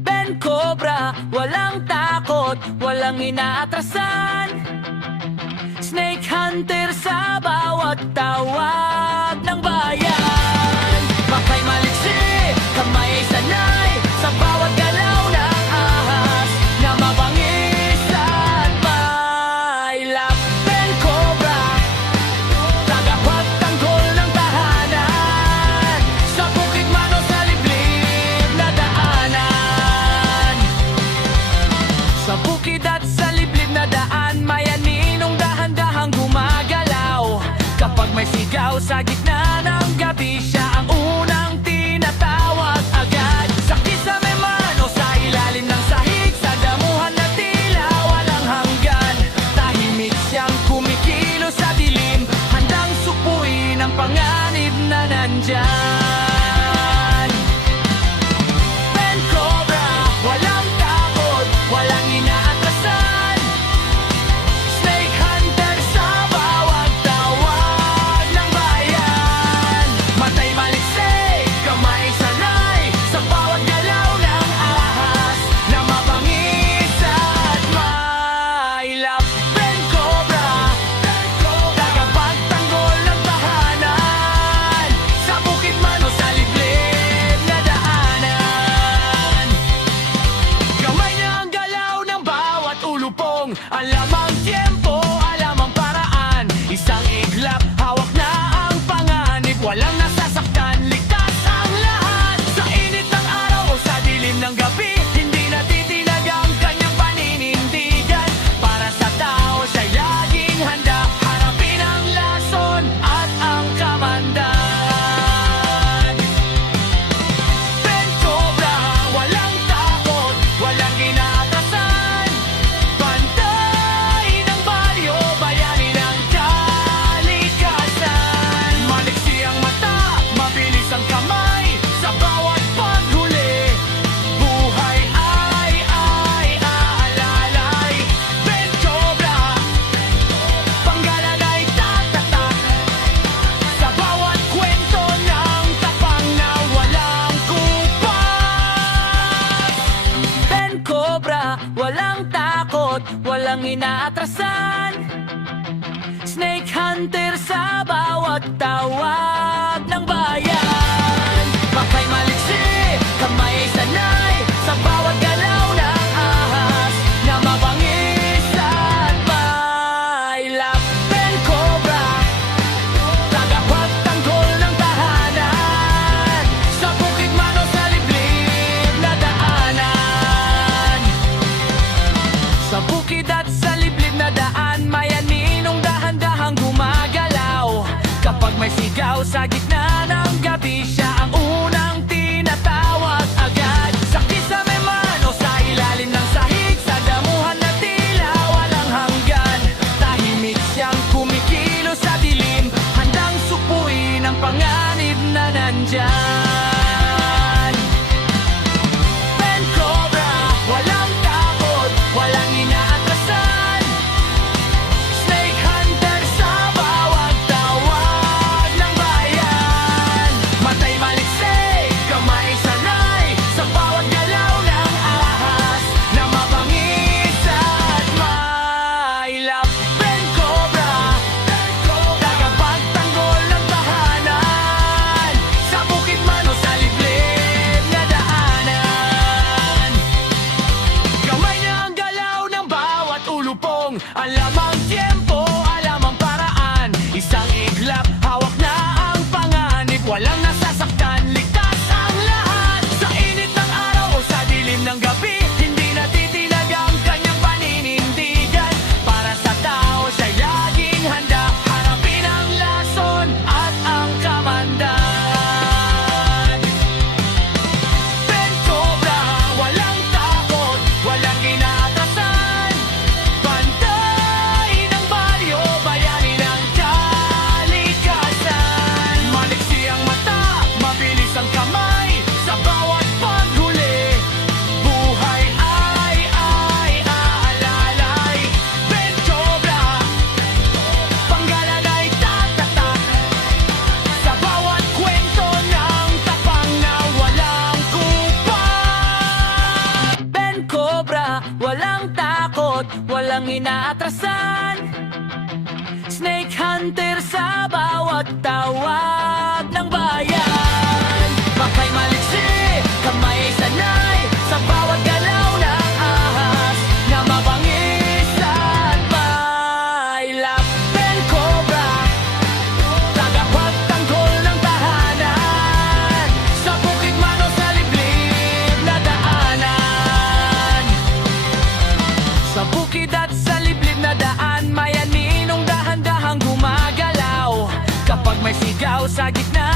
Ben Cobra, walang takot, walang inaatrasan. Snake Hunter sa bawat tawag ng bayan. Makay maliksi, kamay ay sanay sa bawat galaw ng ahas na mabangis at mailap. Ben Cobra, tagapagtanggol ng tahanan sa bukid man o sa liblib na daanan. Sa bukid at sa liblib na daan, may aninong dahan-dahang gumagalaw. Kapag may sigaw sa gitna ng gabi, siya ang unang tinatawag agad. Sa kisame man o sa ilalim ng sahig, sa damuhan na tila walang hanggan, tahimik siyang kumikilos sa dilim, handang supuin ang panganib na nandyan. Ben Cobra, walang takot, walang inaatrasan. Snake Hunter sa bawat tawag ng bayan. Matay maliksi, kamay sanay sa bawat galaw ng ahas na mabangis at mailap. Ben Cobra, tagapagtanggol ng tahanan sa bukid man o sa liblib na daanan. Kamay niya ang galaw ng bawat ulupong, alam ang tiyempo, alam ang paraan. Isang iglap, hawak na ang panganib, walang nasasaktan, ligtas ang lahat. Sa init ng araw o sa dilim ng gabi, hindi natitinag ang kanyang paninindigan. Para sa tao siya'y laging handa, harapin ang lason at ang kamandan. Ben Cobra, walang takot, walang inaatasan. Bantay ng baryo, bayani ng kalikasan. Maliksi ang mata, mabilis ang kamay, sa bawat paghuli, buhay ay aalalay. Ben Cobra, panggalan ay tatatak, sa bawat kwento ng tapang na walang kupas. Ben Cobra, walang takot, walang inaatrasan. Snake Hunter sa bawat tawag ng bayan. Makay maliksi, kamay ay sanay sa bawat galaw ng ahas na mabangis at mailap. Ben Cobra, tagapagtanggol ng tahanan sa bukid man o sa liblib na daanan. Sa bukid at sa liblib na daan, may aninong dahan-dahang gumagalaw. Kapag may sigaw sa gitna walang takot, walang inaatrasan. Snake Hunter sa bawat tawag ng bayan. Makay maliksi, kamay ay sanay sa bawat galaw ng ahas na mabangis at may lapel cobra. Tagapagtanggol ng tahanan sa bukid man o sa liblib na daanan. Sa bukid at sa liblib na daan, may aninong dahan-dahang gumagalaw. Kapag may sigaw sa gitna